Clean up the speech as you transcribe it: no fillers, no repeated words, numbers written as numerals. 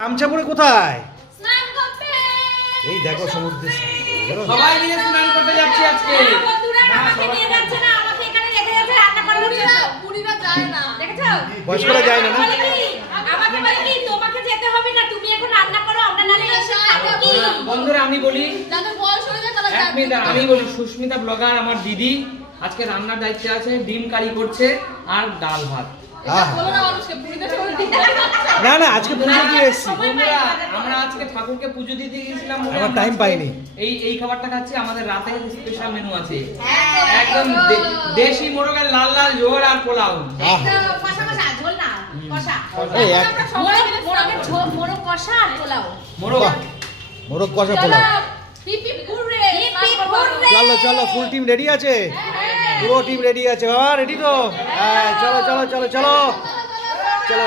গামছা পরে কোথায়? স্নান করতে। এই দেখো সমুদ্রের সবাই মিলে স্নান করতে যাচ্ছি আজকে। বন্ধুরা আমাকে নিয়ে যাচ্ছে না, আমাকে এখানে রেখে যাচ্ছে, রান্না করে হচ্ছে না। পুরীরা যায় না, দেখেছো? বয়স্করা যায় না না? আমাকে বলে কি তোমাকে যেতে হবে না, তুমি এখন রান্না করো, আমরা নালে এসে খাবো কি? বন্ধুরা আমি বলি, যাদের বয়স হয়ে যায় তারা এক মিনিট আমি বলি, সুস্মিতা ব্লগার আমার দিদি আজকে রান্নার দায়িত্বে আছে, ডিম কারি করছে আর ডাল ভাত। না না আজকে পুজো দিয়ে এসেছি, বন্ধুরা আমরা আজকে ঠাকুরকে পুজো দিতে গিয়েছিলাম বলে আমার আমরা টাইম আজকে পাইনি। এই খাবারটা খাচ্ছি। আমাদের রাতে স্পেশাল মেনু আছে, একদম দেশি মোরগের লাল লাল ঝোল আর পোলাও। কষা কষা ঝোল না, কষা। এই এক মোরগের ঝোল, মোরগ কষা আর পোলাও। মোরগ মোরগ কষা পোলাও। পিপি ঘুরে, পিপি ঘুরে। চলো চলো, ফুল টিম রেডি আছে, পুরো টিম রেডি আছে। বাবা রেডি তো? হ্যাঁ চলো চলো চলো চলো চলো।